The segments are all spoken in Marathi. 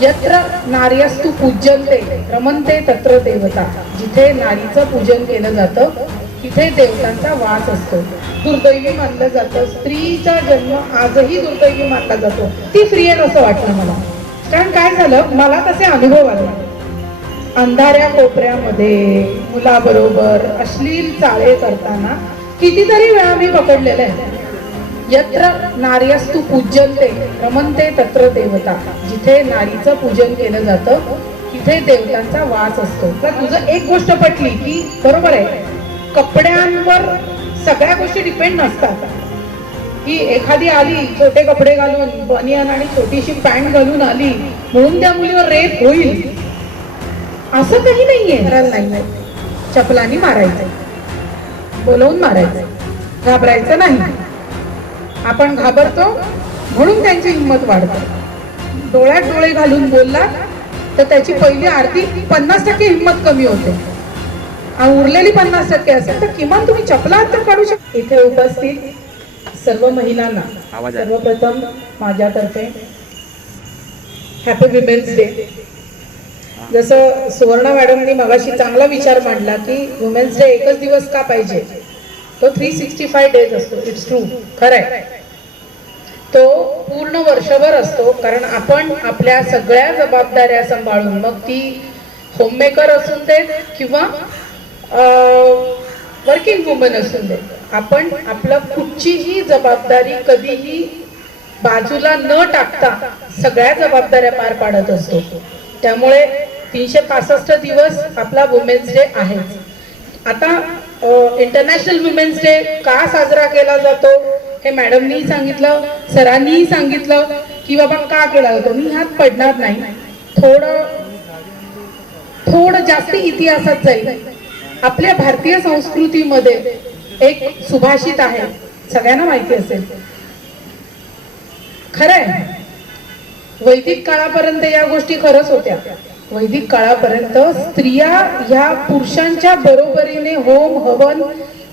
यत्र नार्यस्तु पूज्यन्ते रमन्ते तत्र देवता. जिथे नारीचं पूजन केलं जातं तिथे देवतांचा वास असतो. दुर्दैवी मानलं जातं. स्त्रीचा जन्म आजही दुर्दैवी मानला जातो. ती स्त्री आहे असं वाटलं मला. कारण काय झालं, मला तसे अनुभव आले. अंधाऱ्या कोपऱ्यामध्ये मुलाबरोबर अश्लील चाळे करताना कितीतरी वेळा मी पकडलेलं आहे. यत्र नार्यस्तु पूज्यन्ते रमन्ते तत्र देवता. जिथे नारीचं पूजन केलं जातं तिथे देवतांचा वास असतो. तर तुझं एक गोष्ट पटली की बरोबर आहे, कपड्यांवर सगळ्या गोष्टी डिपेंड नसतात. की एखादी आली छोटे कपडे घालून, बनियान आणि छोटीशी पॅन्ट घालून आली म्हणून त्या मुलीवर रेप होईल असं काही नाहीये. करायला नाही, चपलानी मारायचं, बोलवून मारायचं, घाबरायचं नाही. आपण घाबरतो म्हणून त्यांची हिंमत वाढते. डोळ्यात डोळे घालून बोलला तर त्याची पहिली आरती 50% हिंमत कमी होते. उरलेली 50% असेल तर किमान तुम्ही चपला तर काढू शकता. इथे उपस्थित सर्व महिलांना सर्वप्रथम माझ्यातर्फे हॅपी विमेन्स डे. जसं सुवर्णा मॅडमनी मगाशी चांगला विचार मांडला की वुमेन्स डे एकच दिवस का पाहिजे, तो 365 डेज असतो. इट्स ट्रू, खरंय. तो पूर्ण वर्षभर असतो. कारण आपण आपल्या सगळ्या जबाबदाऱ्या सांभाळून, मग ती होममेकर असून दे किंवा वर्किंग वुमन असून दे, आपण आपलं कुठचीही जबाबदारी कधीही बाजूला न टाकता सगळ्या जबाबदाऱ्या पार पाडत असतो. त्यामुळे 365 दिवस आपला वुमेन्स डे आहे. आता इंटरनॅशनल वुमेन्स डे का साजरा केला जातो हे मॅडमनी सांगितलं, सरांनीही सांगितलं की बाबा का केला जातो. मी ह्यात पडणार नाही. थोडं जास्त इतिहासात जाईल. आपल्या भारतीय संस्कृतीमध्ये एक सुभाषित आहे, सगळ्यांना माहिती असेल. खरंय, वैदिक काळापर्यंत या गोष्टी खरंच होत्या. वैदिक काळापर्यंत स्त्रिया ह्या पुरुषांच्या बरोबरीने होम हवन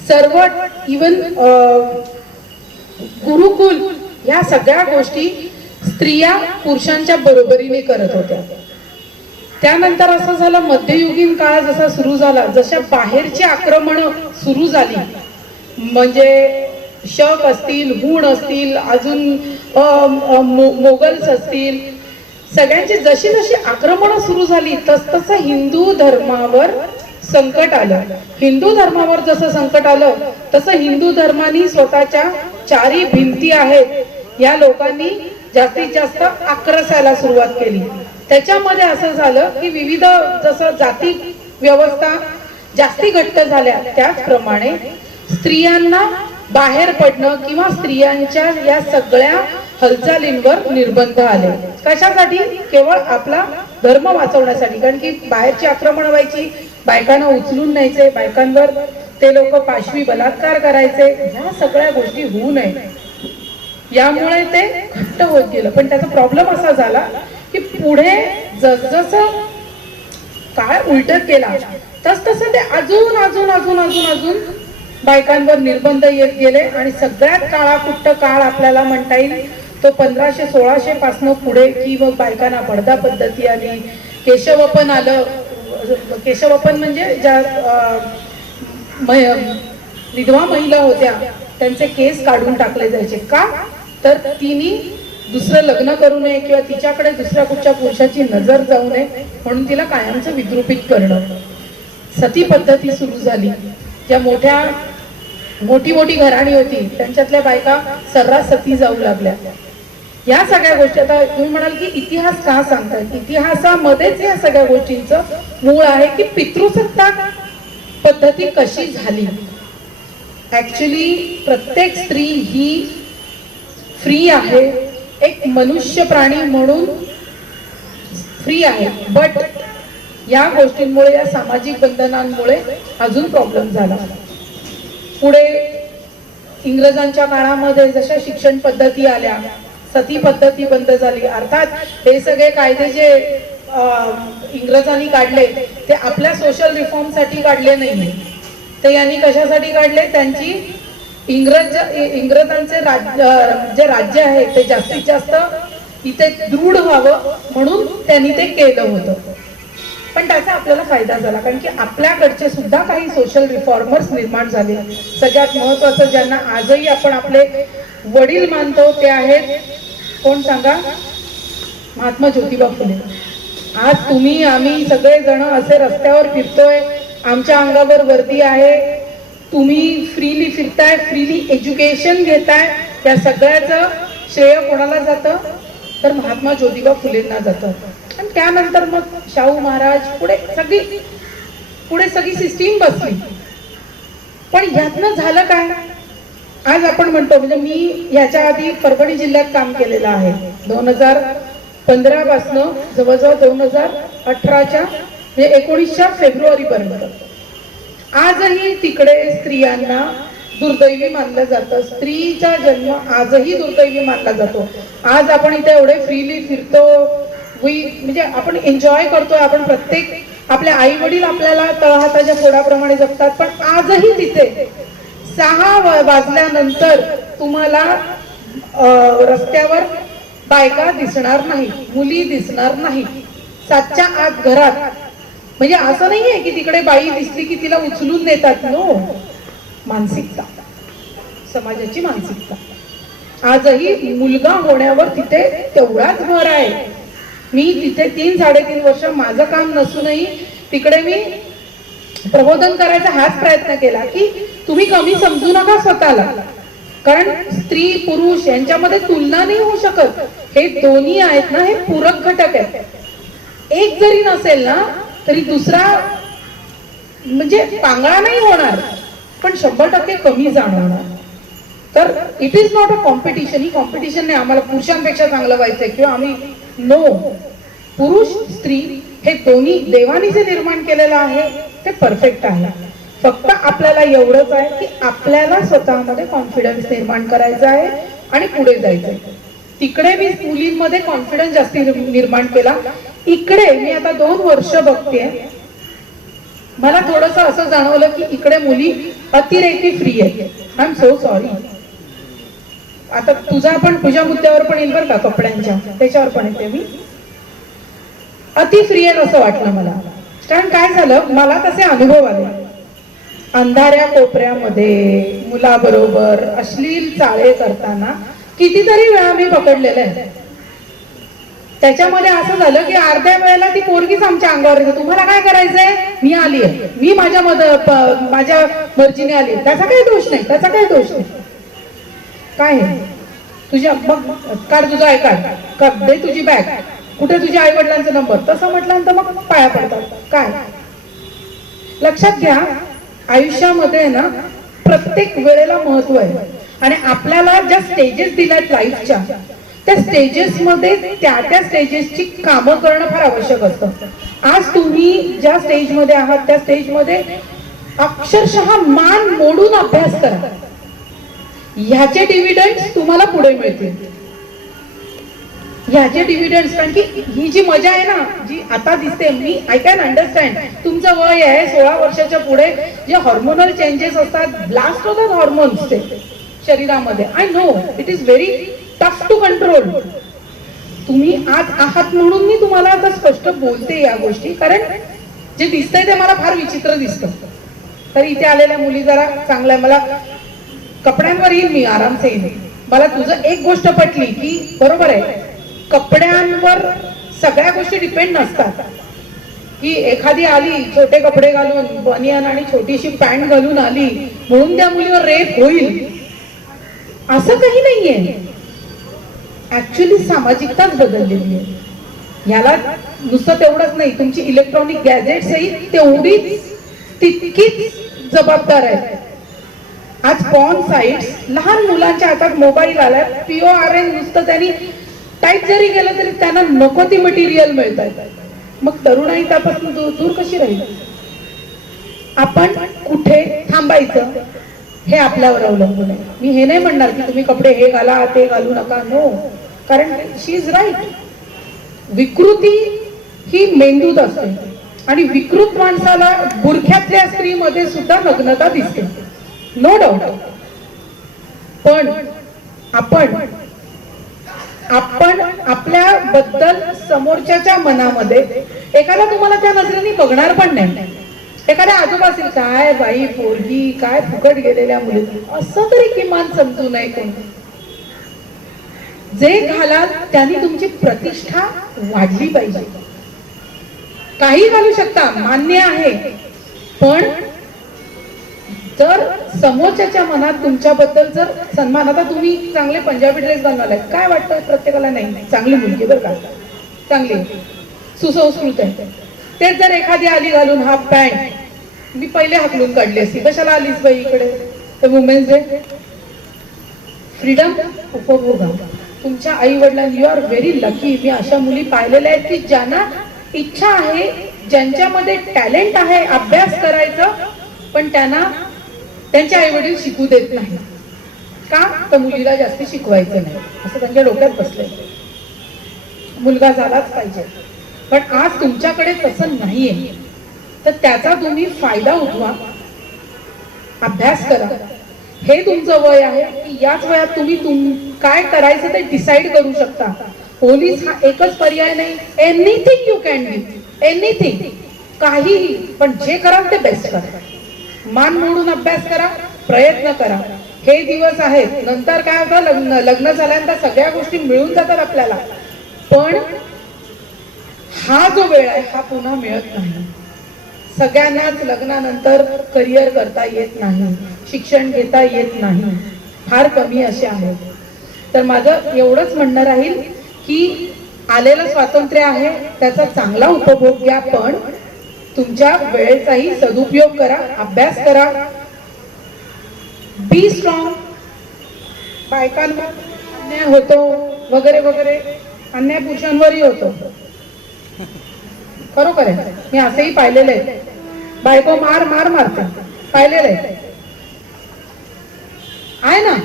सर्व, इवन गुरुकुल, या सगळ्या गोष्टी स्त्रिया पुरुषांच्या बरोबरीने करत होत्या. त्यानंतर असं झालं, मध्ययुगीन काळ जसा सुरू झाला, जशा बाहेरची आक्रमणं सुरू झाली, म्हणजे शक असतील, हूण असतील, अजून मोगल्स असतील, सगळ्यांची जशी जशी आक्रमणं सुरू झाली तसतसं हिंदू धर्मावर संकट आलं. हिंदू धर्मावर जसं संकट आलं तसं हिंदू धर्मानी स्वतःच्या चारी भिंती आहेत या लोकांनी जास्तीत जास्त आक्रसायला सुरुवात केली. त्याच्यामध्ये असं झालं की विविध जसं जाती व्यवस्था जास्ती घट्ट झाल्या, त्याचप्रमाणे स्त्रियांना बाहेर पडणं किंवा स्त्रियांच्या या सगळ्या हालचालींवर निर्बंध आले. कशासाठी? केवळ आपला धर्म वाचवण्यासाठी. कारण की बाहेरची आक्रमण व्हायची, बायकांना उचलून न्यायचे, बायकांवर ते लोक पाशवी बलात्कार करायचे, ह्या सगळ्या गोष्टी होऊ नये यामुळे ते घट्ट होत गेलं. पण त्याचा प्रॉब्लेम असा झाला की पुढे जसजसं काळ उलटत गेला तसतसं ते अजून अजून अजून अजून अजून बायकांवर निर्बंध येत गेले. आणि सगळ्यात काळाकुट्ट काळ आपल्याला म्हणता येईल तो 1500-1600 पासून पुढे की मग बायकांना पडदा पद्धती आली, केशवपन आलं. केशवपन म्हणजे ज्या विधवा महिला होत्या त्यांचे केस काढून टाकले जायचे. का? तर तिने दुसरं लग्न करू नये किंवा तिच्याकडे दुसऱ्या कुठच्या पुरुषाची नजर जाऊ नये म्हणून तिला कायमचं विद्रूपित करणं. सती पद्धती सुरू झाली. ज्या मोठी मोठी घराणी होती त्यांच्यातल्या बायका सर्रास सती जाऊ लागल्या. या सगळ्या गोष्टी, आता तुम्ही म्हणाल की इतिहास का सांगतात, इतिहासामध्येच या सगळ्या गोष्टींचं मूळ आहे की पितृसत्ताक पद्धती कशी झाली. ऍक्च्युली प्रत्येक स्त्री ही फ्री आहे, एक मनुष्य प्राणी म्हणून फ्री आहे. बट या गोष्टींमुळे, या सामाजिक बंधनांमुळे अजून प्रॉब्लेम झाला. पुढे इंग्रजांच्या काळामध्ये जशा शिक्षण पद्धती आल्या, सती पद्धती बंद झाली. अर्थात हे सगळे कायदे जे इंग्रजांनी काढले ते आपल्या सोशल रिफॉर्मसाठी काढले नाही. ते यांनी कशासाठी काढले? त्यांची इंग्रजांचे जे राज्य आहे ते जास्तीत जास्त इथे दृढ व्हावं म्हणून त्यांनी ते केलं होतं. पण त्याचा आपल्याला फायदा झाला, कारण की आपल्याकडचे सुद्धा काही सोशल रिफॉर्मर्स निर्माण झाले. सगळ्यात महत्वाचं ज्यांना आजही आपण आपले वडील मानतो ते आहेत, कोण सांगा? महात्मा ज्योतिबा फुले. आज तुम्ही आम्ही सगळे जण असे रस्त्यावर फिरतोय, आमच्या अंगावर वर्दी आहे, तुम्ही फ्रीली फिरताय, फ्रीली एज्युकेशन घेताय, त्या सगळ्याचं श्रेय कोणाला जातं? तर महात्मा ज्योतिबा फुलेंना जातं. आणि त्यानंतर मग शाहू महाराज, पुढे सगळी सिस्टीम बसली. पण यातनं झालं काय? आज आपण म्हणतो, म्हणजे मी याच्या आधी परभणी जिल्ह्यात काम केलेलं आहे 2015 पासनं जवळजवळ 2018च्या म्हणजे 19च्या फेब्रुवारी पर्यंत. आजही तिकडे स्त्रियांना दुर्दैवी मानलं जातं. स्त्रीचा जन्म आजही दुर्दैवी मानला जातो. आज आपण इथे एवढे फ्रीली फिरतो, म्हणजे आपण एन्जॉय करतोय, आपण प्रत्येक आपले आई वडील आपल्याला तळहाताच्या फोडाप्रमाणे जगतात. पण आजही तिथे 6 वाजल्यानंतर तुम्हाला रस्त्यावर बायका दिसणार नाही, मुली दिसणार नाही. 7च्या आत घरात. म्हणजे असं नाहीये की तिकडे बाई दिसली की तिला उचलून नेतात. नो, मानसिकता, समाजाची मानसिकता. आजही मुलगा होण्यावर तिथे तेवढाच भर आहे. मी तिथे 3-3.5 वर्ष माझं काम नसूनही तिकडे मी प्रबोधन करायचा हाच प्रयत्न केला की तुम्ही कमी समजू नका स्वतःला, कारण स्त्री पुरुष यांच्यामध्ये तुलना नाही होऊ शकत. हे दोन्ही आहेत ना, हे पूरक घटक आहेत. एक जरी नसेल ना तरी दुसरा म्हणजे पांगळा नाही होणार, पण 100% कमी जाणवणार. तर it is not a competition. He competition नाही आम्हाला पुरुषांपेक्षा चांगलं व्हायचंय किंवा आम्ही, नो. पुरुष स्त्री हे दोन्ही देवानी जे निर्माण केलेलं आहे ते परफेक्ट आहे. फक्त आपल्याला एवढंच आहे की आपल्याला स्वतःमध्ये कॉन्फिडन्स निर्माण करायचा आहे आणि पुढे जायचंय. तिकडे मी मुलींमध्ये कॉन्फिडन्स जास्ती निर्माण केला. इकडे मी आता 2 वर्ष बघते, मला थोडस असं जाणवलं की इकडे मुली अतिरेकी फ्री आहेत. I am so sorry. आता तुझ्या मुद्द्यावर पण येईल बरं का, कपड्यांच्या त्याच्यावर पण येते मी. अति फ्री आहे असं वाटलं मला. कारण काय झालं, मला तसे अनुभव आले. अंधाऱ्या कोपऱ्यामध्ये मुलाबरोबर अश्लील चाळे करताना कितीतरी वेळा मी पकडलेलं आहे. त्याच्यामध्ये असं झालं की अर्ध्या वेळेला ती पोरगीच आमच्या अंगावर येते, तुम्हाला काय करायचंय, मी आली आहे, मी माझ्या मर्जीने आली. त्याचा काही दोष नाही, त्याचा काही दोष नाही. काय तुझ्या मग काढ तुझा आय कार्ड, दे तुझी बॅग, कुठे तुझ्या आई वडिलांचा नंबर. तसं म्हटल्यानंतर मग पाया पडतात. काय लक्षात घ्या, आयुष्यामध्ये ना प्रत्येक वेळेला महत्व आहे. आणि आपल्याला ज्या स्टेजेस दिल्यात लाईफच्या, त्या स्टेजेस मध्ये त्या स्टेजेसची कामं करणं फार आवश्यक असतं. आज तुम्ही ज्या स्टेजमध्ये आहात त्या स्टेजमध्ये अक्षरशः मान मोडून अभ्यास करा. ह्याचे डिव्हिडंड्स तुम्हाला पुढे मिळतील. ह्याचे डिव्हिडंड्स, कारण की ही जी मजा आहे ना जी आता दिसते, मी आय कॅन अंडरस्टँड. तुमचं वय आहे 16 वर्षाच्या पुढे, जे हॉर्मोनल चेंजेस असतात, ब्लास्ट होतात हॉर्मोन्स ते शरीरामध्ये. I know it is very tough to control. तुम्ही आज आहात म्हणून मी तुम्हाला आता स्पष्ट बोलते या गोष्टी, कारण जे दिसतंय ते मला फार विचित्र दिसतं. तर इथे आलेल्या मुली जरा चांगल्या, मला कपड्यांवर येईल मी आरामसे येईल. मला तुझं एक गोष्ट पटली की बरोबर आहे, कपड्यांवर सगळ्या गोष्टी डिपेंड नसतात. की एखादी आली छोटे कपडे घालून, बनियन आणि छोटीशी पॅन्ट घालून आली म्हणून त्या मुलीवर रेप होईल असं काही नाहीये. ऍक्च्युली सामाजिकताच बदललेली आहे. याला नुसतं तेवढंच नाही, तुमची इलेक्ट्रॉनिक गॅजेट्सही तितकीच जबाबदार आहेत. आज पॉर्न साइट्स, लहान मुलांच्या हातात मोबाईल आलाय, PORN नुसतं त्यांनी टाईप जरी केलं तरी त्यांना नको ती मटेरियल मिळत आहे. मग तरुणाई त्यापासून दूर कशी राहील? आपण कुठे थांबायचं हे आपल्यावर अवलंबून आहे. मी हे नाही म्हणणार की तुम्ही कपडे हे घाला ते घालू नका, नो. कारण शी इज राईट. विकृती ही मेंदूत असते आणि विकृत माणसाला बुरख्यातल्या स्त्रीमध्ये सुद्धा नग्नता दिसते, नो डाऊट. पण आपण आपण आपल्या बद्दल समोरच्याच्या मनामध्ये एखादा तुम्हाला त्या नजरेने बघणार पण नाही. एखाद्या आजोबा असेल, काय बाई पोरगी, काय फुकट गेलेल्या मुली, असं तरी किमान समजू नये कोण. जे घालाल त्यांनी तुमची प्रतिष्ठा वाढली पाहिजे. काही घालू शकता, मान्य आहे, पण जर समोरच्याच्या मनात तुमच्याबद्दल जर सन्मान, आता तुम्ही चांगले पंजाबी ड्रेस घालून आलाय, काय वाटतं प्रत्येकाला, नाही चांगली मुलगी बरं का, चांगली सुसंस्कृत आहे. तेच जर एखादी आली घालून हाफ पॅन्ट, मी पहिले हाकलून काढली असती, कशाला आलीस बाई इकडे. तर वुमेन्स डे, फ्रीडम उपभोगा. तुमच्या आई वडिलांना, यू आर व्हेरी लकी. मी अशा मुली पाहिलेल्या आहेत की ज्यांना इच्छा आहे, ज्यांच्यामध्ये टॅलेंट आहे अभ्यास करायचं, पण त्यांना त्यांचे आई वडील शिकू देत नाही. का? तर मुलीला जास्त शिकवायचं नाही असं त्यांच्या डोक्यात बसलंय. मुलगा झालाच पाहिजे. पण आज तुमच्याकडे तसं नाहीये, तर त्याचा तुम्ही फायदा उठवा, अभ्यास करा. हे तुमचं वय आहे की याच वयात तुम्ही काय करायचं ते डिसाईड करू शकता. पोलीस हा एकच पर्याय नाही. Anything you can do, anything, काहीही, पण जे कराल ते बेस्ट करा. मान मोडून अभ्यास करा, प्रयत्न करा. हे दिवस आहेत. नंतर काय होतं, लग्न झाल्यानंतर सगळ्या गोष्टी मिळून जातात आपल्याला, पण हा जो वेळ आहे हा पुन्हा मिळत नाही. सगळ्यांनाच लग्नानंतर करिअर करता येत नाही, शिक्षण घेता येत नाही, फार कमी असे आहेत. तर माझं एवढंच म्हणणं राहील की आलेलं स्वातंत्र्य आहे, त्याचा चांगला उपभोग घ्या, पण तुमच्या वेळेचाही सदुपयोग करा, अभ्यास करा, बी स्ट्रॉंग. बायकांवर अन्याय होतो वगैरे वगैरे, अन्याय पुरुषांवरही होतो, बरोबर आहे. मी असंही पाहिलेलं आहे, बायको मार मार मारते, पाहिलेलं आहे ना.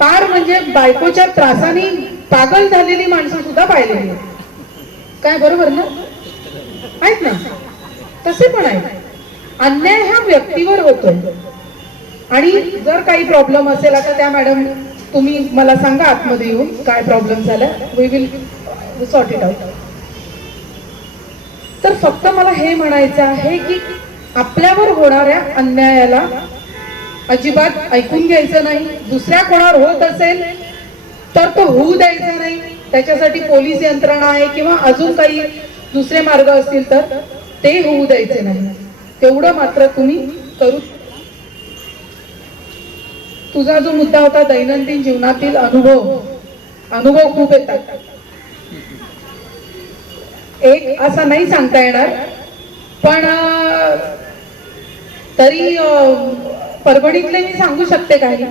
पार म्हणजे बायकोच्या त्रासाने पागल झालेली माणसं सुद्धा पाहिलेली आहे. काय बरोबर ना, आहेत ना, तसे पण आहे. अन्याय हा व्यक्तीवर होतोय. आणि जर काही प्रॉब्लेम असेल, आता त्या मॅडम तुम्ही मला सांगा आतमध्ये येऊन काय प्रॉब्लेम झाला, we will sort it out. तर फक्त मला हे म्हणायचं आहे की आपल्यावर होणाऱ्या अन्यायाला अजिबात ऐकून घ्यायचं नाही. दुसऱ्या कोणावर होत असेल तर तो होऊ द्यायचा नाही. त्याच्यासाठी पोलीस यंत्रणा आहे किंवा अजून काही दुसरे मार्ग असतील तर ते होऊ द्यायचे नाही. तेवढं मात्र तुम्ही करू. तुझा जो मुद्दा होता दैनंदिन जीवनातील अनुभव खूप येतात. एक असा नाही सांगता येणार, पण तरी परभणीतले मी सांगू शकते काही,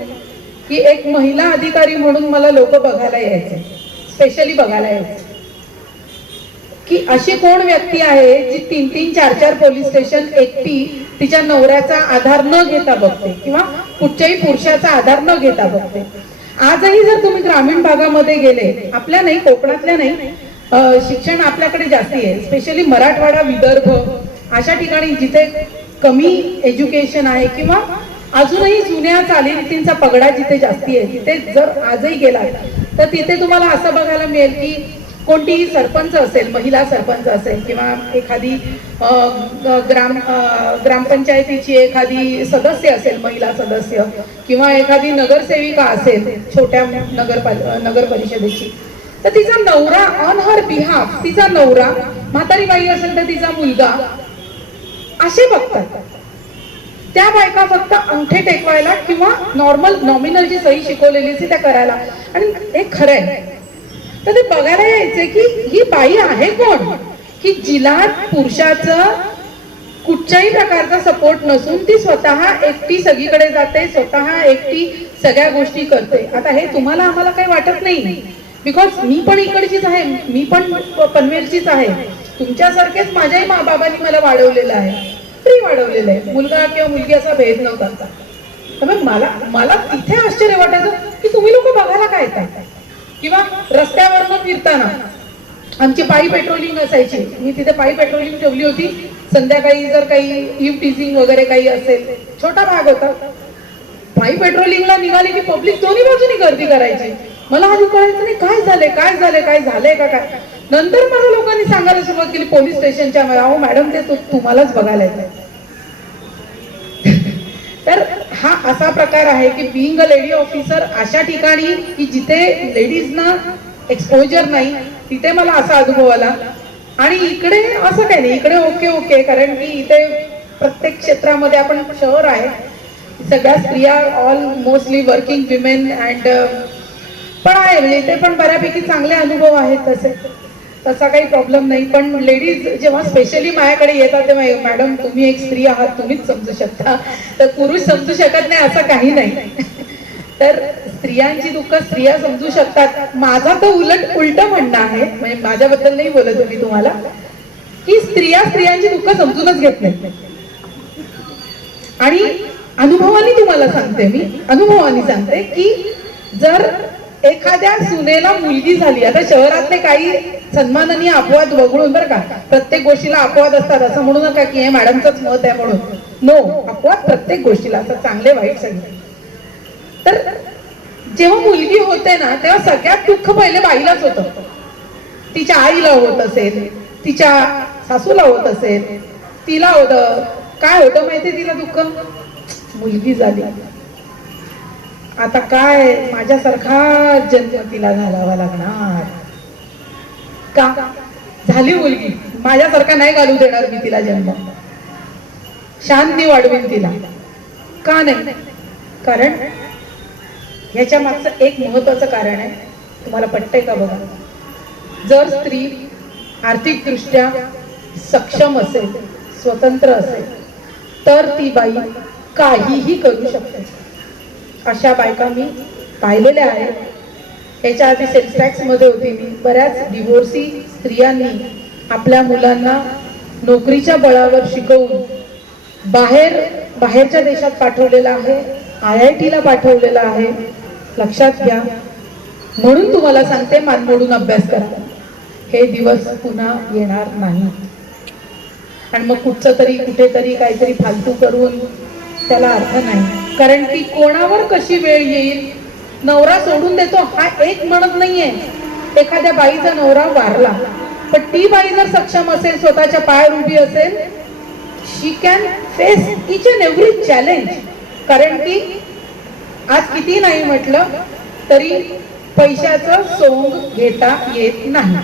की एक महिला अधिकारी म्हणून मला लोक बघायला यायचे, स्पेशली बघायला यायचे की अशी कोण व्यक्ती आहे जी 3-3, 4-4 पोलीस स्टेशन एकटी तिच्या नवऱ्याचा आधार न घेता बघते किंवा कुठच्याही पुरुषाचा आधार न घेता बघते. आजही जर तुम्ही ग्रामीण भागामध्ये गेले, आपल्या नाही, कोकणातल्या नाही, शिक्षण आपल्याकडे जास्ती आहे, स्पेशली मराठवाडा, विदर्भ अशा ठिकाणी जिथे कमी एज्युकेशन आहे किंवा अजूनही जुन्या चालीरीतींचा पगडा जिथे जास्ती आहे, तिथे जर आजही गेला तर तिथे तुम्हाला असं बघायला मिळेल की कोणतीही सरपंच असेल, महिला सरपंच असेल किंवा एखादी ग्रामपंचायतीची एखादी सदस्य असेल, महिला सदस्य, किंवा एखादी नगरसेविका असेल छोट्या नगर परिषदेची, तर तिचा नवरा ऑन हर बिहाफ, तिचा नवरा, म्हातारी बाई असेल तर तिचा मुलगा, असे बघतात. त्या बायका फक्त अंगठे टेकवायला किंवा नॉमिनल जी सही शिकवलेली त्या करायला. आणि हे खरं आहे. तर ते बघायला यायचे की ही बाई आहे कोण, की जिला पुरुषाचं कुठच्याही प्रकारचा सपोर्ट नसून ती स्वतः एकटी सगळीकडे जाते, स्वतः एकटी सगळ्या गोष्टी करते. आता हे तुम्हाला आम्हाला काही वाटत नाही, बिकॉज मी पण इकडचीच आहे, मी पण पनवेलचीच आहे. तुमच्यासारखेच माझ्याही बाबांनी मला वाढवलेलं आहे, फ्री वाढवलेलं आहे. मुलगा किंवा मुलगी असा भेद नव्हता. त्यामुळे मला तिथे आश्चर्य वाटायचं की तुम्ही लोक बघायला काय येतात. किंवा रस्त्यावरनं फिरताना आमची पायी पेट्रोलिंग असायची, मी तिथे पायी पेट्रोलिंग ठेवली होती. संध्याकाळी जर काही इव्ह टीझिंग वगैरे काही असेल, छोटा भाग होता, पायी पेट्रोलिंगला निघाली की पब्लिक दोन्ही बाजूनी गर्दी करायची. मला आधी कळायचं नाही काय झालंय का काय. नंतर मला लोकांनी सांगायला सुरुवात केली पोलीस स्टेशनच्या, अहो मॅडम ते तुम्हालाच बघायला येतं. तर हा असा प्रकार आहे की बिईंग अ लेडी ऑफिसर अशा ठिकाणी की जिथे लेडीजना एक्सपोजर नाही, तिथे मला असा अनुभव आला. आणि इकडे असं काही नाही, इकडे ओके कारण की इथे प्रत्येक क्षेत्रामध्ये आपण शहर आहे, सगळ्या स्त्रिया all mostly working women and पण आहे, म्हणजे इथे पण बऱ्यापैकी चांगले अनुभव आहेत, तसा काही प्रॉब्लेम नाही. पण लेडीज जेव्हा स्पेशली माझ्याकडे येतात तेव्हा मॅडम तुम्ही एक स्त्री आहात, तुम्हीच समजू शकता, तर पुरुष समजू शकत नाही असं काही नाही. तर स्त्रियांची दुःख स्त्रिया समजू शकतात. माझा तर उलट म्हणणं आहे, म्हणजे माझ्याबद्दल नाही बोलत मी तुम्हाला, की स्त्रियांची दुःख समजूनच घेत नाही. आणि अनुभवाने तुम्हाला सांगते, मी अनुभवाने सांगते की जर एखाद्या सुनेला मुलगी झाली, आता शहरातले काही सन्माननीय अपवाद वगळून, बरं का, प्रत्येक गोष्टीला अपवाद असतात असं म्हणू नका की हे मॅडमचंच मत आहे म्हणून, नो, अपवाद प्रत्येक गोष्टीला असतात, चांगले वाईट सगळे. तर जेव्हा मुलगी होते ना तेव्हा सगळ्यात दुःख पहिले बाईलाच होतं. तिच्या आईला होत असेल, तिच्या सासूला होत असेल, तिला होतं, काय होतं माहितीये तिला दुःख, मुलगी झाली, आता काय माझ्यासारखा जन्म तिला घालावा लागणार का, झाली मुलगी, माझ्यासारखा नाही घालू देणार मी तिला जन्म, शांती वाढवीन तिला, का नाही. कारण ह्याच्या मागचं एक महत्वाचं कारण आहे, तुम्हाला पटतंय का बघा. जर स्त्री आर्थिकदृष्ट्या सक्षम असेल, स्वतंत्र असेल, तर ती बाई काहीही करू शकते. अशा बायका मी पाहिलेल्या आहेत. याच्या आधी सेल्स टॅक्स मध्ये होती मी, बऱ्याच डिवोर्सी स्त्रियांनी आपल्या मुलांना नोकरीच्या बळावर शिकवून बाहेरच्या देशात पाठवलेलं आहे, IIT ला पाठवलेलं आहे. लक्षात घ्या. म्हणून तुम्हाला सांगते, मान मोडून अभ्यास करा, हे दिवस पुन्हा येणार नाही. आणि मग कुठेतरी काहीतरी फालतू करून त्याला अर्थ नाही. कारण की कोणावर कशी वेळ येईल, नवरा सोडून देतो हा एक म्हणत नाहीये. एखाद्या बाईचा नवरा वारला, पण ती बाई जर सक्षम असेल, स्वतःच्या पायावर उभी असेल, she can face each and every challenge. कारण की आज किती नाही म्हटलं तरी पैशाचं सोंग घेता येत नाही.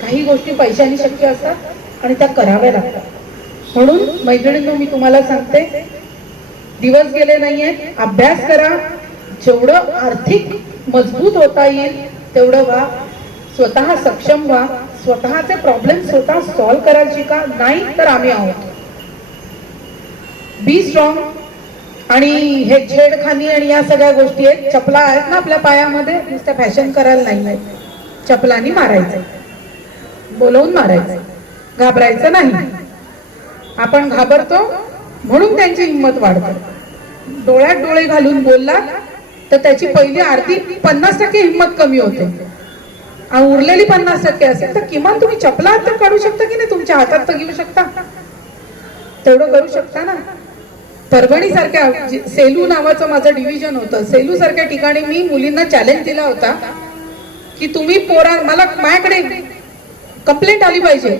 काही गोष्टी पैशाने शक्य असतात आणि त्या कराव्या लागतात. म्हणून मैत्रिणींनो, मी तुम्हाला सांगते, दिवस गेले नाहीयेत, अभ्यास करा, जेवढं आर्थिक मजबूत होता येईल तेवढं व्हा, स्वतः सक्षम व्हा, स्वतःचे प्रॉब्लेम स्वतः सॉल्व्ह करायला शिका. नाही तर आम्ही आहोत. Be strong. आणि हे छेडखानी आणि या सगळ्या गोष्टी आहेत, चपला आहेत ना आपल्या पायामध्ये, नुसत्या फॅशन करायला नाही, चपलानी मारायचं, बोलवून मारायचं, घाबरायचं नाही. आपण घाबरतो म्हणून त्यांची हिंमत वाढते. डोळ्यात डोळे घालून बोलला तर त्याची पहिली आरती 50% हिंमत कमी होते. उरलेली 50% असेल तर किमान तुम्ही चपला हात तर काढू शकता की नाही, तुमच्या हातात तर घेऊ शकता, तेवढं करू शकता ना. परभणी सारख्या, सेलू नावाचं माझं डिव्हिजन होतं, सेलू सारख्या ठिकाणी मी मुलींना चॅलेंज दिला होता की तुम्ही मला माझ्याकडे कंप्लेंट आली पाहिजे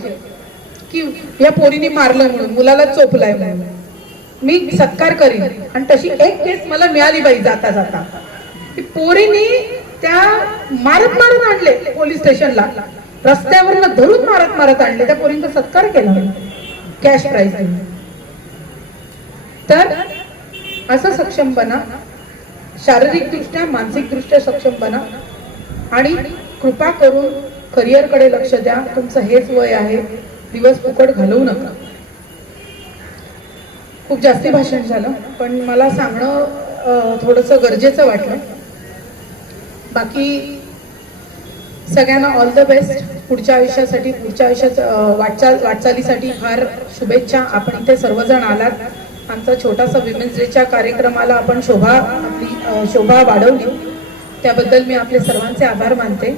की या पोरीने मारलं म्हणून, मुलाला चोपलाय म्हणून, मी सत्कार करीन. आणि तशी एक केस मला मिळाली पाहिजे जाता जाता, की पोरीने त्या मारत आणले पोलीस स्टेशनला, रस्त्यावरनं धरून मारत आणले, त्या पोरींचा सत्कार केला कॅश प्राइज देऊन. तर असं सक्षम बना, शारीरिकदृष्ट्या मानसिकदृष्ट्या सक्षम बना. आणि कृपा करून करिअरकडे लक्ष द्या. तुमचं हेच वय आहे, दिवस फुकट घालवू नका. खूप जास्ती भाषण झालं, पण मला सांगणं थोडंसं गरजेचं वाटलं. बाकी सगळ्यांना ऑल द बेस्ट पुढच्या आयुष्यासाठी, पुढच्या आयुष्याच्या वाटचालीसाठी फार शुभेच्छा. आपण इथे सर्वजण आलात. आमचा छोटासा विमेन्स डेच्या कार्यक्रमाला आपण शोभा वाढवली, त्याबद्दल मी आपले सर्वांचे आभार मानते.